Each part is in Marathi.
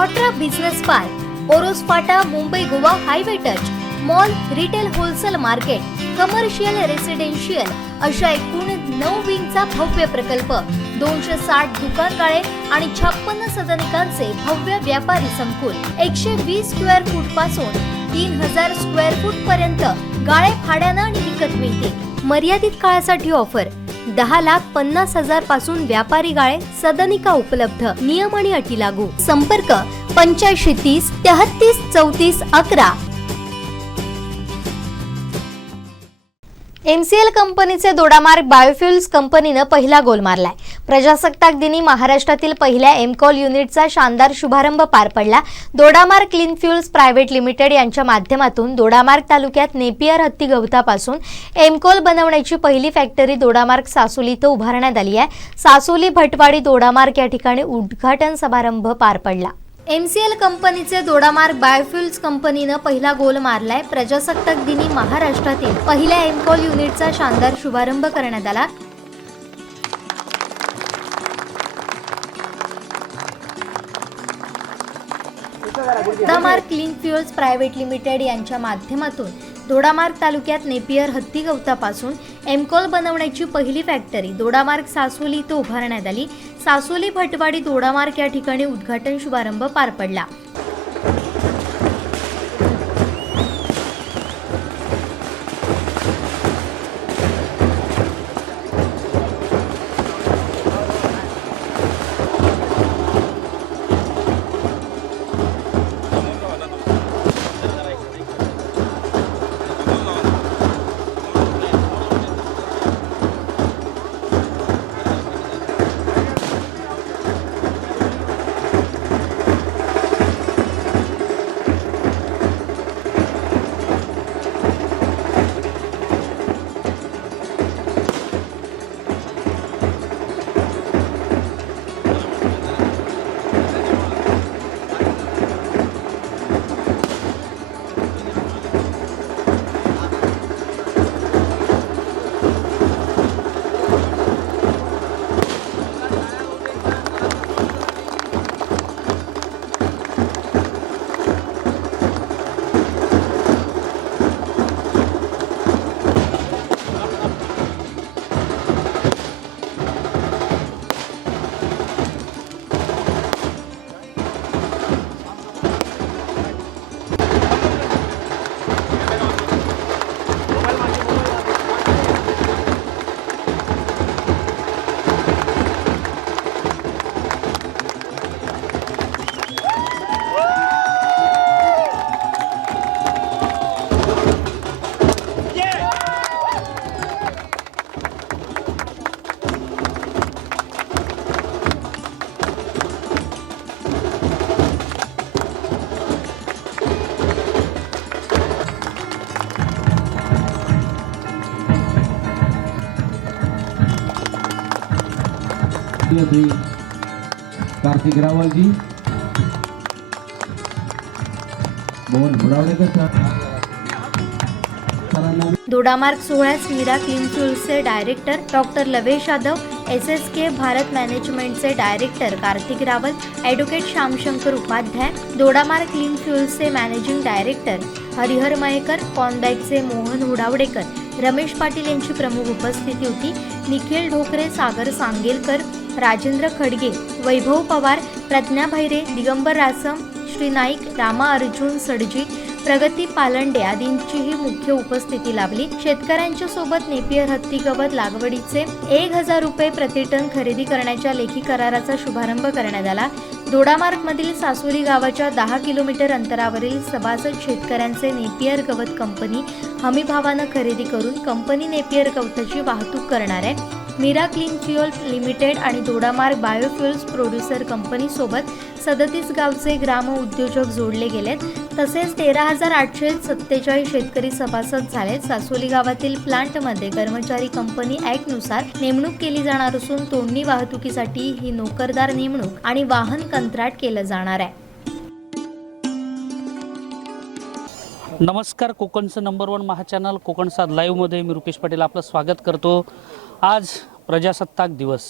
ऑट्रा business park, Oros Phata, Mumbai Goa highway touch, mall, retail wholesale market, commercial residential अशा एकूण 9 विंगचा भव्य प्रकल्प, 260 दुकानगाळे आणि 56 सदनिकांचे भव्य व्यापारी संकुल, 120 स्क्वेअर फूट पासून 3000 स्क्वेअर फूट पर्यंत गाळे भाड्यानं आणि विकत मिळतील। मर्यादित काळासाठी ऑफर, 10,50,000 पासून व्यापारी गाळे, सदनिका उपलब्ध, नियम आणि अटी लागू। संपर्क 8530 33 34 11। MCL कंपनीचे दोडामार्ग बायोफ्युल्स कंपनीनं पहिला गोल मारलाय। प्रजासत्ताक दिनी महाराष्ट्रातील पहिल्या एमकॉल युनिटचा शानदार शुभारंभ पार पडला। Dodamarg clean fuels private limited यांच्या माध्यमातून दोडामार्ग तालुक्यात नेपियर हत्ती गवतापासून एमकॉल बनवण्याची पहिली फॅक्टरी दोडामार्ग सासोली इथं उभारण्यात आली आहे। सासोली भटवाडी दोडामार्ग या ठिकाणी उद्घाटन समारंभ पार पडला। MCL कंपनीचे दोडामार्ग बायोफ्युल्स कंपनीनं पहिला गोल मारलाय। प्रजासत्ताक दिनी महाराष्ट्रातील पहिल्या एमकॉल युनिटचा शानदार शुभारंभ करण्यात आला। Dodamarg clean fuels private limited यांच्या माध्यमातून दोडामार्ग तालुक्यात नेपियर हत्ती गवतापासून एमकॉल बनवण्याची पहिली फॅक्टरी दोडामार्ग सासोली इथं उभारण्यात आली। सासोली भटवाडी दोडामार्ग या ठिकाणी उद्घाटन शुभारंभ पार पडला। कार्तिक रावल जी, मोहन भुरावळेकर दोडामार्ग सोहळ्यास मीरा क्लीन फ्युल्सचे director doctor Lavesh Yadav, SSK Bharat मॅनेजमेंटचे director Kartik Rawal, advocate Shyamshankar Upadhyay, Dodamarg clean फ्युल्सचे मॅनेजिंग डायरेक्टर हरिहर मयेकर, कॉनबॅकचे मोहन हुडावडेकर, रमेश पाटील यांची प्रमुख उपस्थिती होती। निखिल ढोकरे, सागर सांगेलकर, राजेंद्र खडगे, वैभव पवार, प्रज्ञा भैरे, दिगंबर रासम, श्री नाईक, रामा अर्जुन सडजी, प्रगती पालंडे आदींचीही मुख्य उपस्थिती लाभली। शेतकऱ्यांच्या सोबत नेपियर हत्ती गवत लागवडीचे 1000 रुपये प्रति टन खरेदी करण्याच्या लेखी कराराचा शुभारंभ करण्यात आला। दोडामार्ग मधील सासोली गावाच्या 10 किलोमीटर अंतरावरील सभासद शेतकऱ्यांचे नेपियर गवत कंपनी हमी भावानं खरेदी करून कंपनी नेपियर गवताची वाहतूक करणार आहे। मीरा क्लीन फ्युल लिमिटेड आणि दोडामार्ग बायोफ्युल्स प्रोड्युसर कंपनी सोबत 37 गावचे ग्राम उद्योजक जोडले गेलेत। तसेच 13,847 शेतकरी सभासद झालेत। सासोली गावातील प्लांटमध्ये कर्मचारी कंपनी ऍक्ट नुसार नेमणूक केली जाणार असून तोडणी वाहतुकीसाठी ही नोकरदार नेमणूक आणि वाहन कंत्राट केलं जाणार आहे। नमस्कार, कोकणचं नंबर 1 महाचॅनल कोकण साध लाईव्हमध्ये मी रुपेश पाटील आपलं स्वागत करतो। आज प्रजासत्ताक दिवस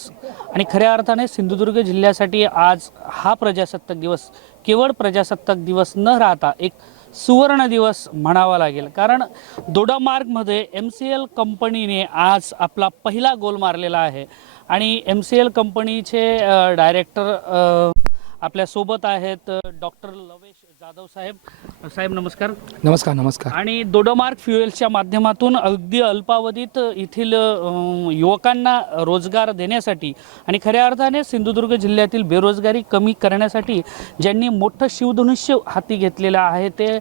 आणि खऱ्या अर्थाने सिंधुदुर्ग जिल्ह्यासाठी आज हा प्रजासत्ताक दिवस केवळ प्रजासत्ताक दिवस न राहता एक सुवर्ण दिवस म्हणावा लागेल. कारण दोडामार्गमध्ये MCL कंपनीने आज आपला पहिला गोल मारलेला आहे आणि MCL कंपनीचे डायरेक्टर आपल्यासोबत आहेत डॉक्टर लवेश जाधव साहेब नमस्कार. नमस्कार नमस्कार. आणि दोडामार्ग फ्युएल्सच्या माध्यमातून अगदी अल्पावधीत येथील युवकांना रोजगार देण्यासाठी आणि खऱ्या अर्थाने सिंधुदुर्ग जिल्ह्यातील बेरोजगारी कमी करण्यासाठी ज्यांनी मोठं शिवधनुष्य हाती घेतलेलं आहे ते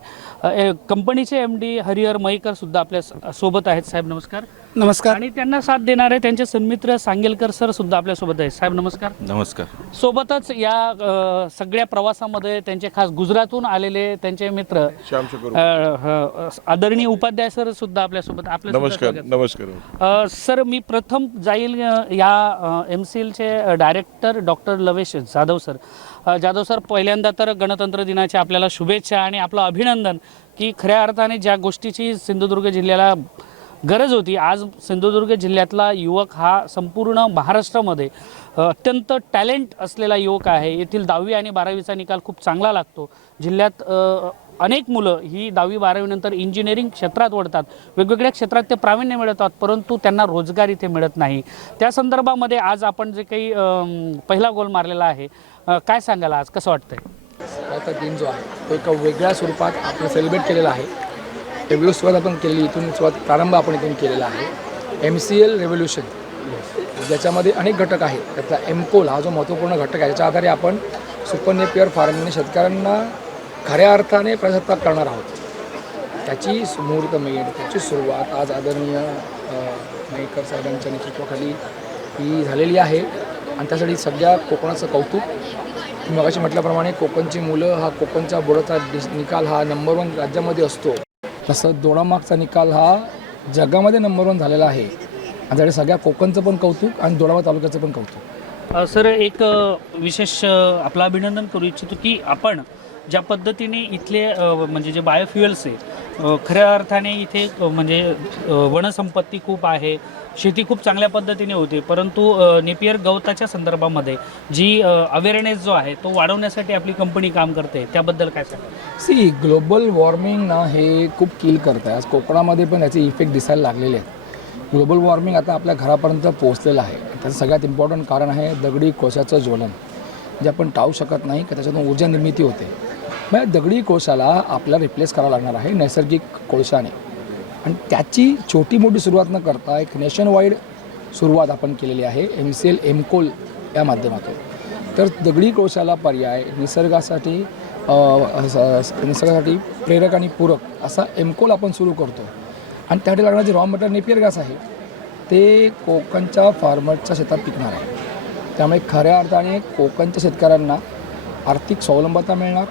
कंपनीचे MD हरिहर मयेकर सुद्धा आपल्या सोबत आहेत. साहेब नमस्कार. नमस्कार. आणि त्यांना साथ देणारे त्यांचे सन्मित्र सांगेलकर सर सुद्धा आपल्यासोबत आहेत. साहेब नमस्कार. नमस्कार. सोबतच या सगळ्या प्रवासामध्ये त्यांचे खास गुजरातहून आलेले त्यांचे मित्र आदरणीय उपाध्याय सर सुद्धा आपल्यासोबत. नमस्कार. नमस्कार सर, मी प्रथम जाईल या MCLचे डायरेक्टर डॉक्टर लवेश जाधव सर. पहिल्यांदा तर गणतंत्र दिनाच्या आपल्याला शुभेच्छा आणि आपलं अभिनंदन की खऱ्या अर्थाने ज्या गोष्टीची सिंधुदुर्ग जिल्ह्याला गरज होती, आज सिंधुदुर्ग जिल्ह्यातला युवक हा संपूर्ण महाराष्ट्रामध्ये अत्यंत टॅलेंट असलेला युवक आहे. येथील 10वी आणि 12वीचा निकाल खूप चांगला लागतो. जिल्ह्यात अनेक मुलं ही 10वी 12वी नंतर इंजिनिअरिंग क्षेत्रात वळतात, वेगवेगळ्या क्षेत्रात ते प्रावीण्य मिळवतात, परंतु त्यांना रोजगार इथे मिळत नाही. त्या संदर्भामध्ये आज आपण जे काही पहिला गोल मारलेला आहे, काय सांगाल आज कसं वाटतंय? आता दिन जो आहे तो एका वेगळ्या स्वरूपात आपण सेलिब्रेट केलेला आहे. रेव्होल्यूशन सुरुवात आपण केलेली, इथून प्रारंभ आपण इथून केलेला आहे. MCL रेव्होल्यूशन ज्याच्यामध्ये अनेक घटक आहेत. त्यातला एमकोल हा जो महत्त्वपूर्ण घटक आहे, त्याच्या आधारे आपण सुपर नेपियर फार्मिंगने शेतकऱ्यांना खऱ्या अर्थाने प्रजासत्ताक करणार आहोत. त्याची मुहूर्तमेढ, त्याची सुरुवात आज आदरणीय मयेकर साहेबांच्या नेतृत्वाखाली ही झालेली आहे आणि त्यासाठी सगळ्या कोकणाचं कौतुक. तुम्ही मगाशी म्हटल्याप्रमाणे कोकणची मुलं हा कोकणच्या बोर्डाचा निकाल हा नंबर 1 राज्यामध्ये असतो, तसं दोडामार्गचा निकाल हा जगामध्ये नंबर 1 झालेला आहे. आणि त्यासाठी सगळ्या कोकणचं पण कौतुक आणि दोडामार्ग तालुक्याचं पण कौतुक. सर, एक विशेष आपलं अभिनंदन करू इच्छितो की आपण ज्या पद्धतीने इथले म्हणजे जे बायोफ्युएल्स आहे, खऱ्या अर्थाने इथे म्हणजे वनसंपत्ती खूप आहे, शेती खूप चांगल्या पद्धतीने होते, परंतु नेपियर गवताच्या संदर्भामध्ये जी अवेअरनेस जो आहे तो वाढवण्यासाठी आपली कंपनी काम करते, त्याबद्दल काय सांगा? ग्लोबल वॉर्मिंग ना हे खूप किल करतं आहे. आज कोकणामध्ये पण याचे इफेक्ट दिसायला लागलेले आहेत. ग्लोबल वॉर्मिंग आता आपल्या घरापर्यंत पोहोचलेलं आहे. त्याचं सगळ्यात इम्पॉर्टंट कारण आहे दगडी कोळशाचं ज्वलन, जे आपण टाळू शकत नाही की त्याच्यातून ऊर्जा निर्मिती होते. मग दगडी कोळशाला आपल्याला रिप्लेस करावं लागणार आहे नैसर्गिक कोळशाने, आणि त्याची छोटी मोठी सुरुवात न करता एक नेशन वाईड सुरुवात आपण केलेली आहे MCL एमकोल या माध्यमातून. तर दगडी कोळशाला पर्याय निसर्गासाठी प्रेरक आणि पूरक असा एमकोल आपण सुरू करतो. आणि त्यासाठी लागणारे जे रॉ मटेरियल नेपियर गॅस आहे ते कोकणच्या फार्मरच्या शेतात पिकणार आहे. त्यामुळे खऱ्या अर्थाने कोकणच्या शेतकऱ्यांना आर्थिक स्वावलंबता मिळणार,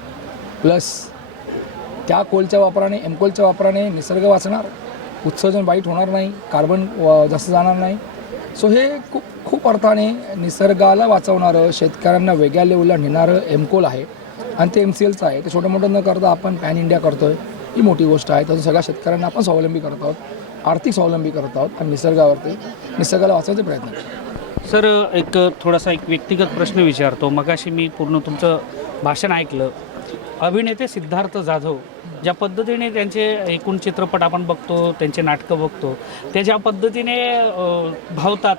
प्लस त्या कोलच्या वापराने एमकोलच्या वापराने निसर्ग वाचणार, उत्सर्जन वाईट होणार नाही, कार्बन जास्त जाणार नाही. सो हे खूप अर्थाने निसर्गाला वाचवणारं, शेतकऱ्यांना वेगळ्या लेवलला नेणारं एमकोल आहे. आणि ते MCLचं आहे. ते छोटं मोठं न करता आपण पॅन इंडिया करतो आहे, ही मोठी गोष्ट आहे. तसं सगळ्या शेतकऱ्यांना आपण स्वावलंबी करत आहोत, आर्थिक स्वावलंबी करत आहोत आणि निसर्गाला वाचवायचे प्रयत्न करतो. सर, एक थोडासा एक व्यक्तिगत प्रश्न विचारतो. मगाशी मी पूर्ण तुमचं भाषण ऐकलं. अभिनेते सिद्धार्थ जाधव ज्या पद्धतीने त्यांचे एकूण चित्रपट आपण बघतो, त्यांचे नाटकं बघतो, ते ज्या पद्धतीने भावतात,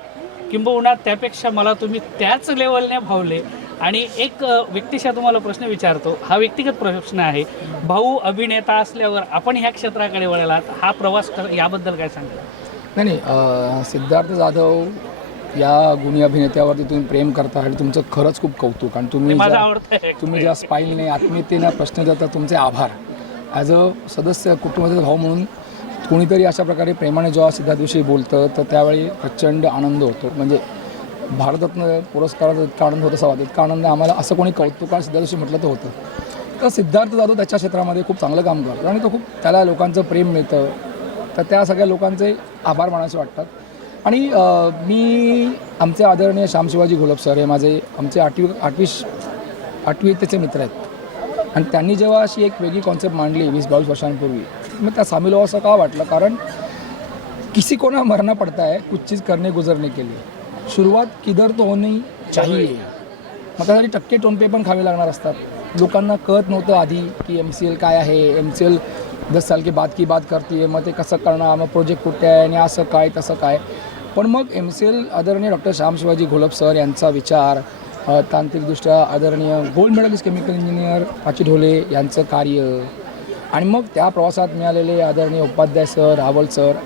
किंबहुना त्यापेक्षा मला तुम्ही त्याच लेवलने भावले. आणि एक व्यक्तिशः तुम्हाला प्रश्न विचारतो, हा व्यक्तिगत प्रश्न आहे. भाऊ अभिनेता असल्यावर आपण ह्या क्षेत्राकडे वळलात, हा प्रवास याबद्दल काय सांगता? नाही, सिद्धार्थ जाधव या गुणी अभिनेत्यावरती तुम्ही प्रेम करता आणि तुमचं खरंच खूप कौतुक. आणि तुम्ही ज्या स्पाईलने आत्मीयतेने प्रश्न देता, तुमचे आभार. ॲज अ सदस्य कुटुंबाचा भाऊ म्हणून कोणीतरी अशा प्रकारे प्रेमाने जेव्हा सिद्धार्थविषयी बोलतं तर त्यावेळी प्रचंड आनंद होतो. म्हणजे भारतरत्न पुरस्काराचा इतका आनंद होत असावा, इतका आनंद आम्हाला असं कोणी कौतुकाने सिद्धार्थविषयी म्हटलं तर होतं. तर सिद्धार्थ जाधव त्याच्या क्षेत्रामध्ये खूप चांगलं काम करतो आणि तो खूप त्याला लोकांचं प्रेम मिळतं. तर त्या सगळ्या लोकांचे आभार मानायचे वाटतात. आणि मी आमचे आदरणीय श्याम शिवाजी घोलप सर हे आमचे आठवी त्याचे मित्र आहेत. आणि त्यांनी जेव्हा अशी एक वेगळी कॉन्सेप्ट मांडली 20-22 वर्षांपूर्वी, मग त्या सामील व्हावं असं का वाटलं? कारण किसी को ना मरना पडता है, कुछ चीज़ करने गुजरने के लिए. सुरुवात किधर तो होनी चाहिए, मग त्यासाठी टक्के टोनपे पण खावे लागणार असतात. लोकांना कळत नव्हतं आधी की MCL काय आहे, MCL 10 साल की बात करते आहे, मग ते कसं करणार, मग प्रोजेक्ट कुठे आहे आणि असं काय तसं काय. पण मग MCL आदरणीय डॉक्टर श्याम शिवाजी घोलप सर यांचा विचार, तांत्रिकदृष्ट्या आदरणीय गोल्ड मेडलिस्ट केमिकल इंजिनियर पाची ढोले यांचं कार्य आणि मग त्या प्रवासात मिळालेले आदरणीय उपाध्याय सर, रावल सर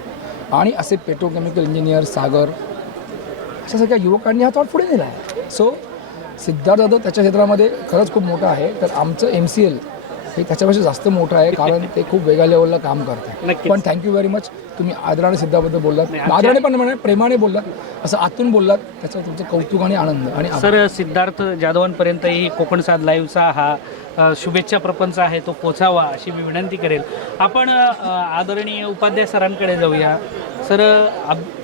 आणि असे पेट्रोकेमिकल इंजिनियर सागर, अशा सगळ्या युवकांनी हा थॉट पुढे नेला आहे. सो सिद्धार्थ जाधव त्याच्या क्षेत्रामध्ये खरंच खूप मोठं आहे. तर आमचं MCL हे त्याच्यापेक्षा जास्त मोठं आहे, कारण ते खूप वेगळ्या लेवलला काम करतं. पण थँक्यू व्हेरी मच. तुम्ही आदराने सिद्धाबद्दल बोललात, आदराने पण म्हणजे प्रेमाने बोललात, असं आतून बोललात, त्याचं तुमचं कौतुक आणि आनंद आणि आभार. सर, सिद्धार्थ जाधवांपर्यंतही कोकण साद लाईव्हचा हा शुभेच्छा प्रपंच आहे तो पोचावा अशी मी विनंती करेल. आपण आदरणीय उपाध्याय सरांकडे जाऊया. सर,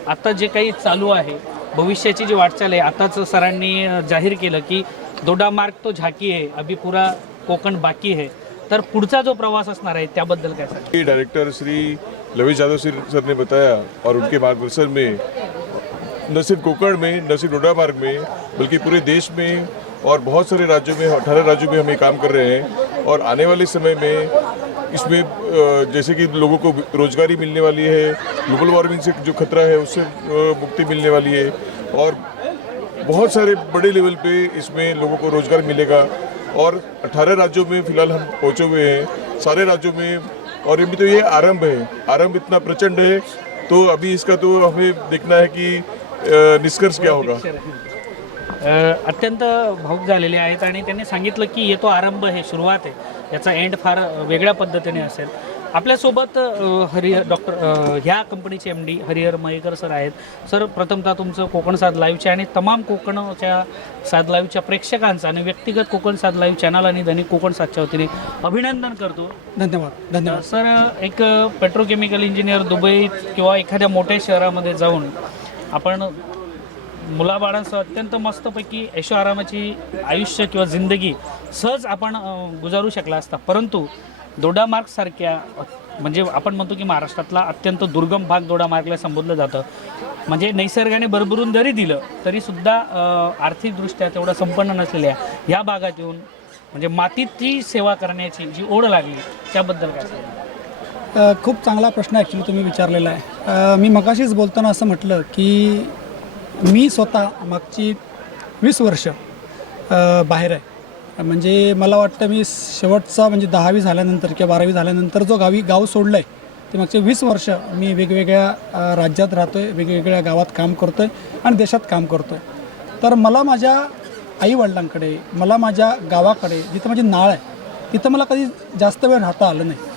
आता जे काही चालू आहे, भविष्याची जी वाटचाल आहे, आताच सरांनी जाहीर केलं की दोडा मार्ग तो झाकी आहे, अभी पूरा कोकण बाकी है. तर पुढचा जो प्रवास असणार आहे त्याबद्दल काय सांगा? डायरेक्टर श्री लवेश यादव सर ने बताया और उनके मार्गदर्शन में न सिर्फ कोकण में, न सिर्फ डोडा मार्ग में, बल्कि पूरे देश में और बहुत सारे राज्यों में, 18 राज्यों में हम ये काम कर रहे हैं. और आने वाले समय में इसमें जैसे कि लोगों को रोजगारी मिलने वाली है, ग्लोबल वार्मिंग से जो खतरा है उससे मुक्ति मिलने वाली है और बहुत सारे बड़े लेवल पे इसमें लोगों को रोजगार मिलेगा. और 18 राज्यों में फिलहाल हम पहुँचे हुए हैं, सारे राज्यों में. और अभी तो ये आरंभ है, आरंभ इतना प्रचंड है, तो अभी इसका तो हमें देखना है कि निष्कर्ष क्या होगा. अत्यंत भावुक झालेले आहेत आणि त्यांनी सांगितलं की ये तो आरंभ आहे, सुरुवात आहे, याचा एंड फार वेगळ्या पद्धतीने असेल. आपल्यासोबत डॉक्टर ह्या कंपनीचे MD हरिहर मयेकर सर आहेत. सर, प्रथमतः तुमचं कोकण साद लाईव्हच्या आणि तमाम कोकणच्या साद लाईव्हच्या प्रेक्षकांचं आणि व्यक्तिगत कोकण साद लाईव्ह चॅनल आणि दैनिक कोकण सादच्या वतीने अभिनंदन करतो. धन्यवाद. सर, एक पेट्रोकेमिकल इंजिनियर दुबईत किंवा एखाद्या मोठ्या शहरामध्ये जाऊन आपण मुलाबाळांसह अत्यंत मस्तपैकी ऐशो आरामाची आयुष्य किंवा जिंदगी सहज आपण गुजारू शकला असता. परंतु दोडा मार्ग सारख्या, म्हणजे आपण म्हणतो की महाराष्ट्रातला अत्यंत दुर्गम भाग दोडा मार्गला संबोधलं जातं. म्हणजे निसर्गाने भरभरून जरी दिलं तरीसुद्धा आर्थिकदृष्ट्या तेवढं संपन्न नसलेल्या ह्या भागात येऊन म्हणजे मातीची सेवा करण्याची जी ओढ लागली त्याबद्दल काय सांगा? खूप चांगला प्रश्न ॲक्च्युली तुम्ही विचारलेला आहे. मी मगाशीच बोलताना असं म्हटलं की मी स्वतः मागची 20 वर्ष बाहेर आहे. म्हणजे मला वाटतं मी शेवटचा म्हणजे 10वी झाल्यानंतर किंवा 12वी झाल्यानंतर जो गाव सोडलं आहे ते मागचे 20 वर्ष मी वेगवेगळ्या राज्यात राहतो आहे, वेगवेगळ्या गावात काम करतो आहे आणि देशात काम करतो आहे. तर मला माझ्या आईवडिलांकडे, मला माझ्या गावाकडे जिथं माझी नाळ आहे तिथं मला कधी जास्त वेळ राहता आलं नाही.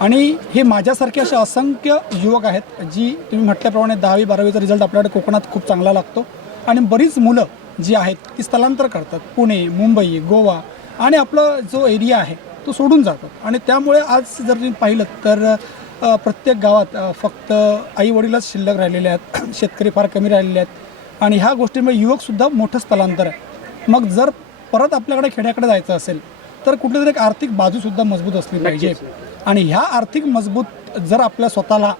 आणि हे माझ्यासारखे असे असंख्य युवक आहेत जी तुम्ही म्हटल्याप्रमाणे 10वी 12वीचा रिझल्ट आपल्याकडे कोकणात खूप चांगला लागतो आणि बरीच मुलं जी आहेत ती स्थलांतर करतात, पुणे, मुंबई, गोवा आणि आपला जो एरिया आहे तो सोडून जातात. आणि त्यामुळे आज जर तुम्ही पाहिलं तर प्रत्येक गावात फक्त आईवडीलच शिल्लक राहिलेले आहेत, शेतकरी फार कमी राहिलेले आहेत आणि ह्या गोष्टीमुळे युवकसुद्धा मोठं स्थलांतर आहे. मग जर परत आपल्याकडे खेड्याकडे जायचं असेल तर कुठलीतरी एक आर्थिक बाजूसुद्धा मजबूत असली पाहिजे. आणि ह्या आर्थिक मजबूत जर आपल्या स्वतःला,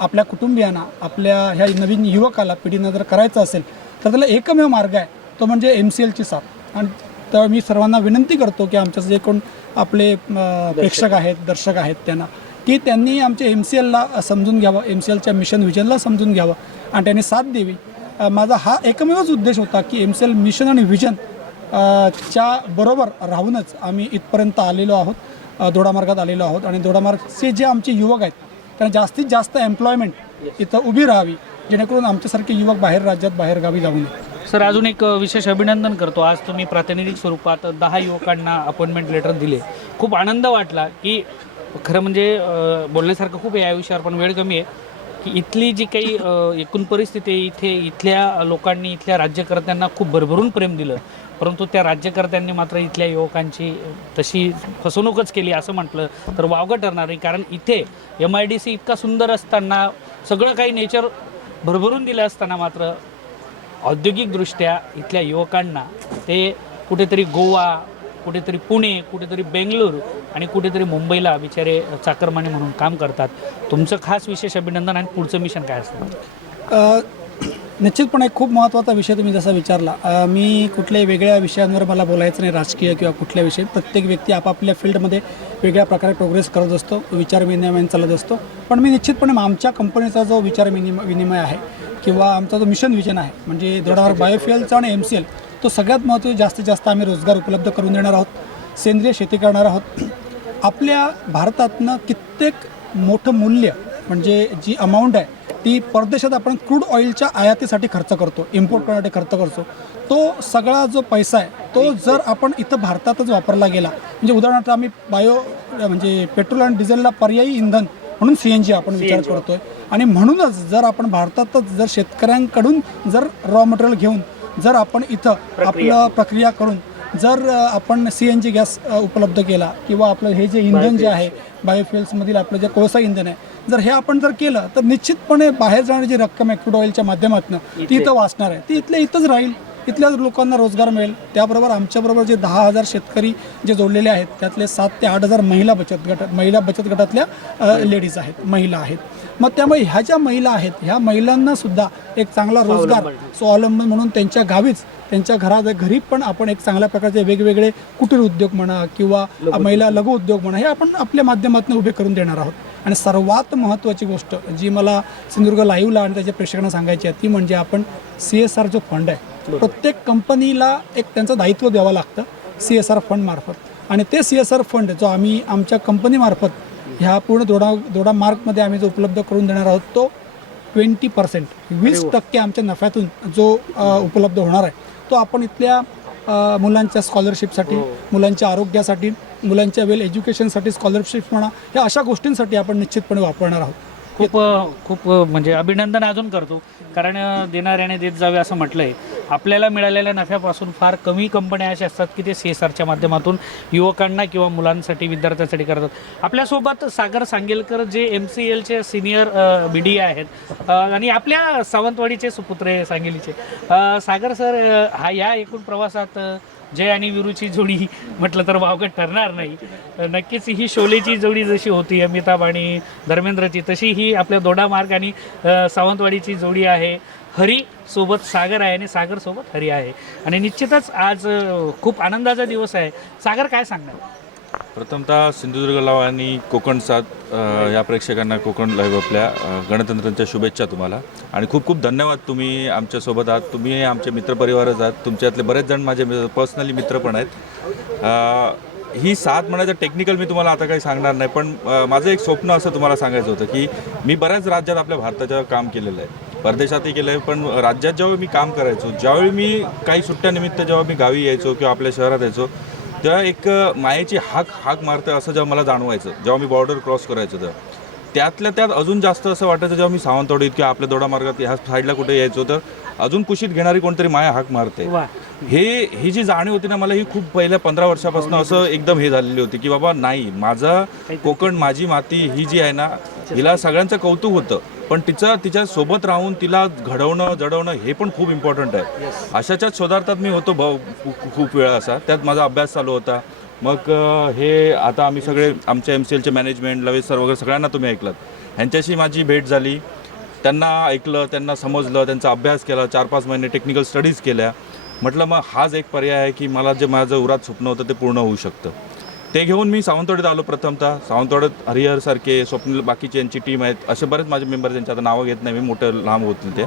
आपल्या कुटुंबियांना, आपल्या ह्या नवीन युवकाला, पिढीनं जर करायचं असेल तर त्याला एकमेव मार्ग आहे, तो म्हणजे MCLची साथ. आणि तर मी सर्वांना विनंती करतो की आमच्या जे कोण आपले प्रेक्षक आहेत, दर्शक आहेत त्यांना, की त्यांनी आमच्या MCLला समजून घ्यावं, MCLच्या मिशन व्हिजनला समजून घ्यावं आणि त्यांनी साथ द्यावी. माझा हा एकमेवच उद्देश होता की MCL मिशन आणि व्हिजन च्या बरोबर राहूनच आम्ही इथपर्यंत आलेलो आहोत, दोडामार्गात आलेलो आहोत. आणि दोडामार्गचे जे आमचे युवक आहेत त्यांना जास्तीत जास्त एम्प्लॉयमेंट इथं उभी राहावी, जेणेकरून आमच्यासारखे युवक बाहेर राज्यात, बाहेर गावी जाऊ नये. सर, अजून एक विशेष अभिनंदन करतो. आज तुम्ही प्रातिनिधिक स्वरूपात 10 युवकांना अपॉइंटमेंट लेटर दिले. खूप आनंद वाटला की खरं म्हणजे बोलण्यासारखं खूप आहे या विषयावर, पण वेळ कमी आहे की इथली जी काही एकूण परिस्थिती आहे, इथल्या लोकांनी, इथल्या राज्यकर्त्यांना खूप भरभरून प्रेम दिलं, परंतु त्या राज्यकर्त्यांनी मात्र इथल्या युवकांची तशी फसवणूकच केली असं म्हटलं तर वावगं ठरणार नाही. कारण इथे MIDC इतका सुंदर असताना, सगळं काही नेचर भरभरून दिलं असताना मात्र औद्योगिकदृष्ट्या इथल्या युवकांना ते कुठेतरी गोवा, कुठेतरी पुणे, कुठेतरी बेंगळूर आणि कुठेतरी मुंबईला बिचारे चाकरमानी म्हणून काम करतात. तुमचं खास विशेष अभिनंदन. आणि पुढचं मिशन काय असतं? निश्चितपणे खूप महत्त्वाचा विषय तुम्ही जसा विचारला. मी कुठल्याही वेगळ्या विषयांवर मला बोलायचं नाही, राजकीय किंवा कुठल्या विषय. प्रत्येक व्यक्ती आपापल्या फील्डमध्ये वेगळ्या प्रकारे प्रोग्रेस करत असतो, विचार विनिमय चालत असतो. पण मी निश्चितपणे आमच्या कंपनीचा जो विचार विनिमय आहे किंवा आमचा जो मिशन विजन आहे, म्हणजे दोडामार्ग बायोफ्युएलचा आणि MCL, तो सगळ्यात महत्त्वाचा जास्तीत जास्त आम्ही रोजगार उपलब्ध करून देणार आहोत, सेंद्रिय शेती करणार आहोत. आपल्या भारतातनं कित्येक मोठं मूल्य म्हणजे जी अमाऊंट आहे ती परदेशात आपण क्रूड ऑइलच्या आयातीसाठी खर्च करतो, इम्पोर्ट करण्यासाठी खर्च करतो. तो सगळा जो पैसा आहे तो जर आपण इथं भारतातच वापरला गेला, म्हणजे उदाहरणार्थ आम्ही म्हणजे पेट्रोल आणि डिझेलला पर्यायी इंधन म्हणून CNG आपण विचार करतोय. आणि म्हणूनच जर आपण भारतातच जर शेतकऱ्यांकडून जर रॉ मटेरियल घेऊन जर आपण इथं आपलं प्रक्रिया करून जर आपण CNG गॅस उपलब्ध केला किंवा आपलं हे जे इंधन जे आहे बायोफ्युएल्समधील आपलं जे कोळसा इंधन आहे, जर हे आपण जर केलं तर निश्चितपणे बाहेर जाणारी जी रक्कम आहे क्रूड ऑइलच्या माध्यमातून ती इथं वाचणार आहे, ती इथल्या इथंच राहील, इथल्या लोकांना रोजगार मिळेल. त्याबरोबर आमच्याबरोबर जे 10,000 शेतकरी जे जोडलेले आहेत त्यातले 7,000 ते 8,000 महिला बचत गटातल्या लेडीज आहेत, महिला आहेत. मग त्यामुळे ह्या ज्या महिला आहेत ह्या महिलांनासुद्धा एक चांगला रोजगार स्वावलंबन म्हणून त्यांच्या गावीच त्यांच्या घरी पण आपण एक चांगल्या प्रकारचे वेगवेगळे कुटीर उद्योग म्हणा किंवा महिला लघु उद्योग म्हणा हे आपण आपल्या माध्यमातून उभे करून देणार आहोत. आणि सर्वात महत्त्वाची गोष्ट जी मला सिंधुदुर्ग लाईव्हला आणि त्याच्या प्रेक्षकांना सांगायची आहे ती म्हणजे आपण CSR जो फंड आहे प्रत्येक कंपनीला एक त्यांचं दायित्व द्यावं लागतं CSR फंड मार्फत. आणि ते CSR फंड जो आम्ही आमच्या कंपनीमार्फत ह्या पूर्ण दोडामार्गमध्ये आम्ही जो उपलब्ध करून देणार आहोत तो 20% 20% आमच्या नफ्यातून जो उपलब्ध होणार आहे तो आपण इथल्या मुलांच्या स्कॉलरशिपसाठी, मुलांच्या आरोग्यासाठी, मुलांच्या वेल एज्युकेशनसाठी स्कॉलरशिप म्हणा ह्या अशा गोष्टींसाठी आपण निश्चितपणे वापरणार आहोत. खूप म्हणजे अभिनंदन अजून करतो, कारण देणाऱ्याने देत जावे असं म्हटलं आहे. आपल्याला मिळालेल्या नफ्यापासून फार कमी कंपन्या अशा असतात की ते CSRच्या माध्यमातून युवकांना किंवा मुलांसाठी विद्यार्थ्यांसाठी करतात. आपल्यासोबत सागर सांगेलकर जे MCLचे सिनियर BDA आहेत आणि आपल्या सावंतवाडीचे सुपुत्र आहे सांगलीचे. सागर सर, या एकूण प्रवासात जय आणि वीरूची जोडी म्हटलं तर वावगं ठरणार नाही. नक्कीच ही शोलेची जोडी जशी होती अमिताभ आणि धर्मेंद्रची, तशी ही आपल्या दोडामार्ग आणि सावंतवाडीची जोडी आहे. हरी सोबत सागर आहे आणि सागर सोबत हरी आहे आणि निश्चितच आज खूप आनंदाचा दिवस आहे. सागर, काय सांगणार? प्रथमतः सिंधुदुर्ग लाईव्ह आणि कोकण साथ या प्रेक्षकांना कोकण लाईव्ह आपल्या गणतंत्राच्या शुभेच्छा तुम्हाला आणि खूप खूप धन्यवाद. तुम्ही आमच्यासोबत आहात, तुम्ही आमचे मित्रपरिवारच आहात. तुमच्यातले बरेच जण माझे पर्सनली मित्र पण आहेत. ही साथ म्हणायचं टेक्निकल मी तुम्हाला आता काही सांगणार नाही, पण माझं एक स्वप्न असं तुम्हाला सांगायचं होतं की मी बऱ्याच राज्यात आपल्या भारताच्या काम केलेलं आहे, परदेशातही केलं आहे. पण राज्यात जेव्हा मी काम करायचो, ज्यावेळी मी काही सुट्ट्यानिमित्त जेव्हा मी गावी यायचो किंवा आपल्या शहरात यायचो तेव्हा एक मायेची हाक मारतं असं जेव्हा मला जाणवायचं, जेव्हा मी बॉर्डर क्रॉस करायचो तर त्यातल्या त्यात अजून जास्त असं वाटायचं जेव्हा मी सावंतवाडीत किंवा आपल्या दोडामार्गात ह्या साईडला कुठे यायचो तर अजून कुशीत घेणारी कोणतरी माया हाक मारते. ही जी जाणीव होती ना मला, ही खूप पहिल्या 15 वर्षापासून असं एकदम हे झालेली होती की बाबा नाही, माझा कोकण माझी माती ही जी आहे ना हिला सगळ्यांचं कौतुक होतं, पण तिच्या सोबत राहून तिला घडवणं जडवणं हे पण खूप इम्पॉर्टंट आहे. अशाच्याच शोधार्थात मी होतो खूप वेळा असा, त्यात माझा अभ्यास चालू होता. मग हे आता आम्ही सगळे आमच्या MCLचे मॅनेजमेंट लवेश सर वगैरे सगळ्यांना तुम्ही ऐकलात, ह्यांच्याशी माझी भेट झाली, त्यांना ऐकलं, त्यांना समजलं, त्यांचा अभ्यास केला, 4-5 महिने टेक्निकल स्टडीज केल्या. म्हटलं मग हाच एक पर्याय आहे की मला जे माझं उरात स्वप्न होतं ते पूर्ण होऊ शकतं. ते घेऊन मी सावंतवाडीत आलो. प्रथमतः सावंतवाडीत हरिहरसारखे स्वप्नील बाकीची यांची टीम आहेत, असे बरेच माझे मेंबर, त्यांची आता नावं घेत नाही मी, मोठं लांब होतील ते,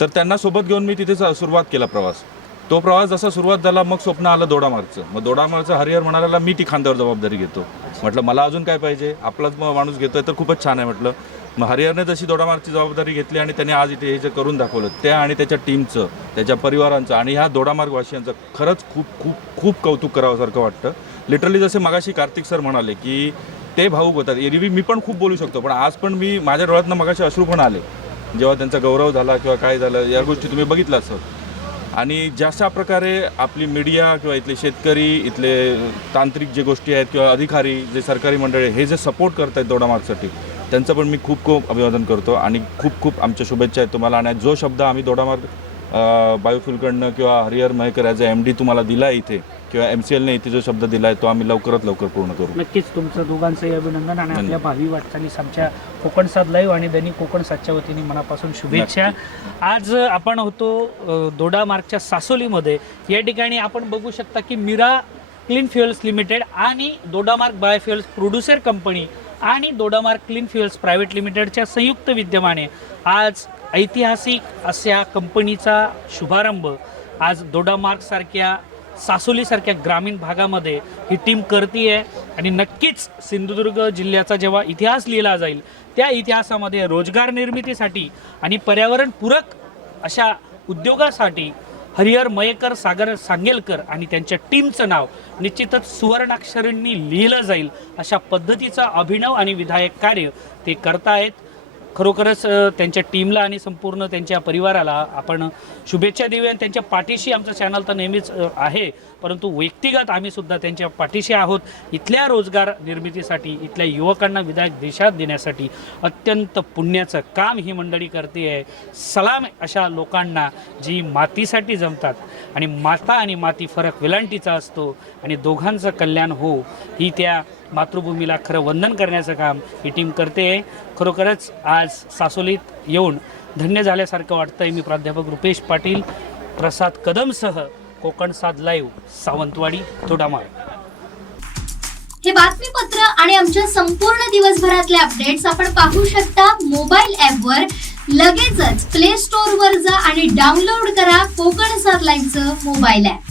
तर त्यांना सोबत घेऊन मी तिथे सुरुवात केला प्रवास. तो प्रवास जसा सुरुवात झाला मग स्वप्न आलं दोडामार्गचं. मग दोडामार्गचं हरिहर म्हणाला मी ती खांद्यावर जबाबदारी घेतो. म्हटलं मला अजून काय पाहिजे, आपलाच माणूस घेतोय तर खूपच छान आहे म्हटलं. मग हरिहरने तशी दोडामार्गची जबाबदारी घेतली आणि त्याने आज इथे हे जे करून दाखवलं त्या आणि त्याच्या टीमचं, त्याच्या परिवारांचं आणि ह्या दोडामार्गवासियांचं खरंच खूप खूप खूप कौतुक करावंसारखं वाटतं. लिटरली जसे मगाशी कार्तिक सर म्हणाले की ते भाऊक होतात, एरवी मी पण खूप बोलू शकतो, पण आज पण मी माझ्या डोळ्यातनं मगाशी अश्रू पण आले जेव्हा त्यांचा गौरव झाला किंवा काय झालं, या गोष्टी तुम्ही बघितलं असं. आणि ज्याशा प्रकारे आपली मीडिया किंवा इथले शेतकरी, इथले तांत्रिक जे गोष्टी आहेत किंवा अधिकारी, जे सरकारी मंडळी हे जे सपोर्ट करत आहेत दोडामार्गसाठी, त्यांचं पण मी खूप खूप अभिवादन करतो आणि खूप खूप आमच्या शुभेच्छा आहेत तुम्हाला. आणि जो शब्द आम्ही दोडामार्ग बायोफ्युलकडनं किंवा Harihar Mayekar as a MD तुम्हाला दिला आहे इथे, किंवा MCLने इथे जो शब्द दिला आहे तो आम्ही लवकरात लवकर पूर्ण करू. नक्कीच तुमचं दोघांचंही अभिनंदन आणि आपल्या भावी वाटचालीस आमच्या कोकण सात लाईव्ह आणि दैनिक कोकण सातच्या वतीने मनापासून शुभेच्छा. आज आपण होतो दोडामार्गच्या सासोलीमध्ये. या ठिकाणी आपण बघू शकता की मीरा क्लीन फ्युएल्स लिमिटेड आणि दोडामार्ग बायोफ्युएल्स प्रोड्युसर कंपनी आणि दोडामार्ग क्लीन फ्युएल्स प्रायव्हेट लिमिटेडच्या संयुक्त विद्यमाने आज ऐतिहासिक अशा कंपनीचा शुभारंभ आज दोडामार्गसारख्या सासोलीसारख्या ग्रामीण भागामध्ये ही टीम करते आहे. आणि नक्कीच सिंधुदुर्ग जिल्ह्याचा जेव्हा इतिहास लिहिला जाईल त्या इतिहासामध्ये रोजगार निर्मितीसाठी आणि पर्यावरणपूरक अशा उद्योगासाठी हरिहर मयेकर, सागर सांगेलकर आणि त्यांच्या टीमचं नाव निश्चितच सुवर्णाक्षरांनी लिहिलं जाईल अशा पद्धतीचं अभिनव आणि विधायक कार्य ते करतायत. खरोखरच त्यांच्या टीमला आणि संपूर्ण त्यांच्या परिवाराला आपण शुभेच्छा देऊया. त्यांच्या पाठीशी आमचं चॅनल तर नेहमीच आहे, परंतु व्यक्तिगत आम्ही सुद्धा त्यांच्या पाठीशी आहोत. इथल्या रोजगार निर्मितीसाठी, इथल्या युवकांना विधायक देशात देण्यासाठी अत्यंत पुण्याचं काम ही मंडळी करते आहे. सलाम अशा लोकांना जी मातीसाठी जमतात आणि माता आणि माती फरक वेलांटीचा असतो आणि दोघांचं कल्याण हो ही त्या मातृभूमीला खरं वंदन करण्याचं काम ही टीम करते आहे. खरोखरच आज सासोलीत येऊन धन्य झाल्यासारखं वाटतंय. मी प्राध्यापक रुपेश पाटील, प्रसाद कदमसह कोकण सात लाईव्ह, सावंतवाडी, दोडामार्ग. हे बातमीपत्र आणि आमच्या संपूर्ण दिवसभरातले अपडेट्स आपण पाहू शकता मोबाईल ॲपवर. लगेचच प्ले स्टोअर वर जा आणि डाउनलोड करा कोकण सात लाईव्हचं मोबाईल ॲप.